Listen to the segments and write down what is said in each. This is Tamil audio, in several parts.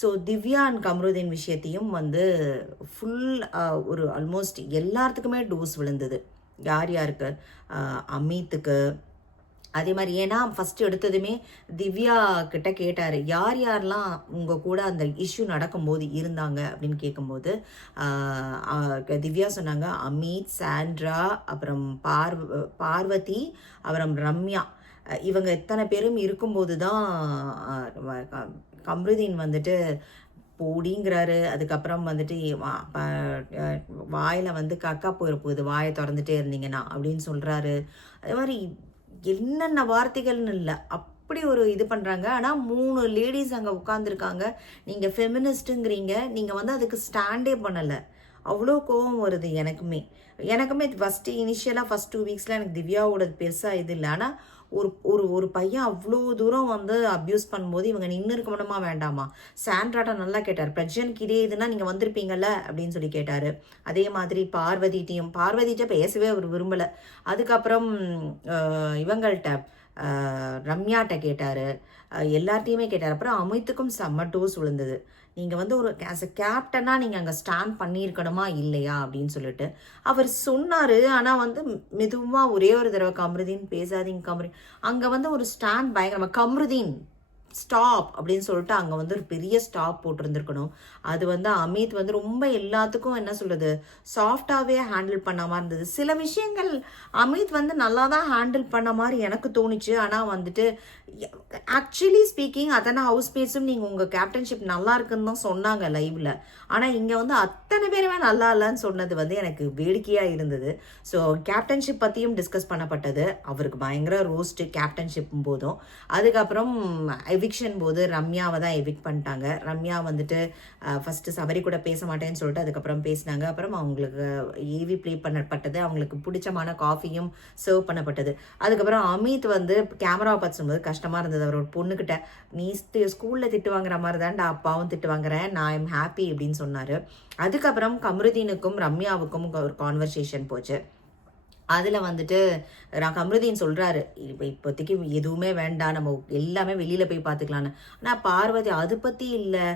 ஸோ திவ்யா அண்ட் கம்ருதீன் விஷயத்தையும் வந்து ஃபுல் ஒரு ஆல்மோஸ்ட் எல்லாத்துக்குமே டோஸ் விழுந்தது. யார் யாருக்கு? அமித்துக்கு, அதே மாதிரி. ஏன்னா ஃபஸ்ட்டு எடுத்ததுமே திவ்யா கிட்ட கேட்டார், யார் யாரெல்லாம் உங்கள் கூட அந்த இஷ்யூ நடக்கும்போது இருந்தாங்க அப்படின்னு கேட்கும்போது திவ்யா சொன்னாங்க, அமித், சாண்ட்ரா, அப்புறம் பார்வதி, அப்புறம் ரம்யா, இவங்க எத்தனை பேரும் இருக்கும்போது தான் கம்ருதீன் வந்துட்டு போடிங்கிறாரு. அதுக்கப்புறம் வந்துட்டு வாயில் வந்து கக்கா போகுது வாயை திறந்துட்டே இருந்தீங்கன்னா அப்படின்னு சொல்கிறாரு. அதே மாதிரி என்னென்ன வார்த்தைகள்னு இல்லை, அப்படி ஒரு இது பண்ணுறாங்க. ஆனால் 3 லேடிஸ் அங்கே உட்காந்துருக்காங்க. நீங்கள் ஃபெமினிஸ்ட்டுங்கிறீங்க, நீங்கள் வந்து அதுக்கு ஸ்டாண்டே பண்ணலை. அவ்வளோ கோவம் வருது எனக்குமே இனிஷியலாக ஃபஸ்ட் 2 வீக்ஸில் எனக்கு திவ்யாவோட பெருசாக இது இல்லை. ஆனால் ஒரு ஒரு ஒரு பையன் அவ்வளோ தூரம் வந்து அப்யூஸ் பண்ணும்போது இவங்க நின்று இருக்க முடியுமா வேண்டாமா? சாண்ட்ராட்ட நல்லா கேட்டார், பிரஜனுக்கு இதே இதுனா நீங்கள் வந்திருப்பீங்கல்ல அப்படின்னு சொல்லி கேட்டார். அதே மாதிரி பார்வதிகிட்ட பேசவே அவர் விரும்பலை. அதுக்கப்புறம் இவங்கள்ட்ட ரம்யாட்ட கேட்டார், எல்லார்ட்டையுமே கேட்டார். அப்புறம் அமித்துக்கும் செம்ம டோஸ் விழுந்தது. நீங்கள் வந்து ஒரு ஆஸ் அ கேப்டனாக நீங்கள் அங்கே ஸ்டாண்ட் பண்ணியிருக்கணுமா இல்லையா அப்படின்னு சொல்லிட்டு அவர் சொன்னார். ஆனால் வந்து மெதுவாக ஒரே ஒரு தடவை கம்ருதீன் பேசாதீங்க கம்ருதீன், அங்கே வந்து ஒரு ஸ்டாண்ட் பயங்கரமாக கம்ருதீன் ஸ்டாப் அப்படின்னு சொல்லிட்டு அங்கே வந்து ஒரு பெரிய ஸ்டாப் போட்டிருந்துருக்கணும். அது வந்து அமித் வந்து ரொம்ப எல்லாத்துக்கும் என்ன சொல்கிறது சாஃப்டாகவே ஹேண்டில் பண்ண மாதிரி இருந்தது. சில விஷயங்கள் அமித் வந்து நல்லா தான் ஹேண்டில் பண்ண மாதிரி எனக்கு தோணுச்சு. ஆனால் வந்துட்டு ஆக்சுவலி ஸ்பீக்கிங் அத்தனை ஹவுஸ் மேட்ஸும் நீங்கள் உங்கள் கேப்டன்ஷிப் நல்லா இருக்குன்னு தான் சொன்னாங்க லைவில். ஆனால் இங்கே வந்து அத்தனை பேருமே நல்லா இல்லைன்னு சொன்னது வந்து எனக்கு வேடிக்கையாக இருந்தது. ஸோ கேப்டன்ஷிப் பற்றியும் டிஸ்கஸ் பண்ணப்பட்டது. அவருக்கு பயங்கர ரோஸ்ட்டு கேப்டன்ஷிப்பும் போதும். அதுக்கப்புறம் எவிக்ஷன் போது ரம்யாவை தான் எவிக் பண்ணிட்டாங்க. ரம்யா வந்துட்டு ஃபஸ்ட்டு சபரி கூட பேச மாட்டேன்னு சொல்லிட்டு அதுக்கப்புறம் பேசினாங்க. அப்புறம் அவங்களுக்கு ஏவி ப்ளே பண்ணப்பட்டது, அவங்களுக்கு பிடிச்சமான காஃபியும் சர்வ் பண்ணப்பட்டது. அதுக்கப்புறம் அமித் வந்து கேமராவை பார்த்து சொல்லும்போது கஷ்டமாக இருந்தது. அவரோட பொண்ணுக்கிட்ட, நீ ஸ்கூலில் திட்டு வாங்குற மாதிரி தான்டா அப்பாவும் திட்டு வாங்குறேன், நான் ஐம் ஹாப்பி அப்படின்னு சொன்னார். அதுக்கப்புறம் கம்ருதீனுக்கும் ரம்யாவுக்கும் ஒரு கான்வர்சேஷன் போச்சு. அதில் வந்துட்டு கம்ருதீன் சொல்கிறாரு, இப்போதைக்கு எதுவுமே வேண்டாம், நம்ம எல்லாமே வெளியில் போய் பார்த்துக்கலான்னு. ஆனால் பார்வதி அது பற்றி இல்லை,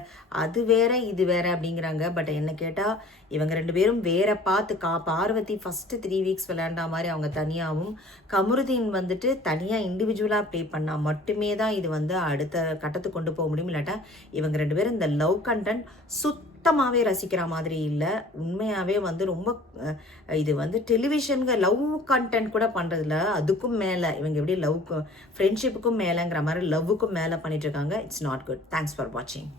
அது வேற இது வேற அப்படிங்கிறாங்க. பட் என்ன கேட்டால் இவங்க 2 பேரும் வேற பார்த்து பார்வதி ஃபஸ்ட்டு 3 வீக்ஸ் விளையாண்டா மாதிரி அவங்க தனியாகவும், கம்ருதீன் வந்துட்டு தனியாக இண்டிவிஜுவலாக ப்ளே பண்ணால் மட்டுமே தான் இது வந்து அடுத்த கட்டத்துக்கு கொண்டு போக முடியும். இல்லாட்டா இவங்க 2 பேரும் இந்த லவ் கண்டென்ட் சுத்தமாகவே ரசிக்கிற மாதிரி இல்லை. உண்மையாகவே வந்து ரொம்ப இது வந்து டெலிவிஷனுங்க லவ் கண்டென்ட் கூட பண்ணுறதில்ல, அதுக்கும் மேலே இவங்க எப்படி ஃப்ரெண்ட்ஷிப்புக்கும் மேலேங்கிற மாதிரி லவ்வுக்கும் மேலே பண்ணிட்டு இருக்காங்க. It's not good. Thanks for வாட்சிங்.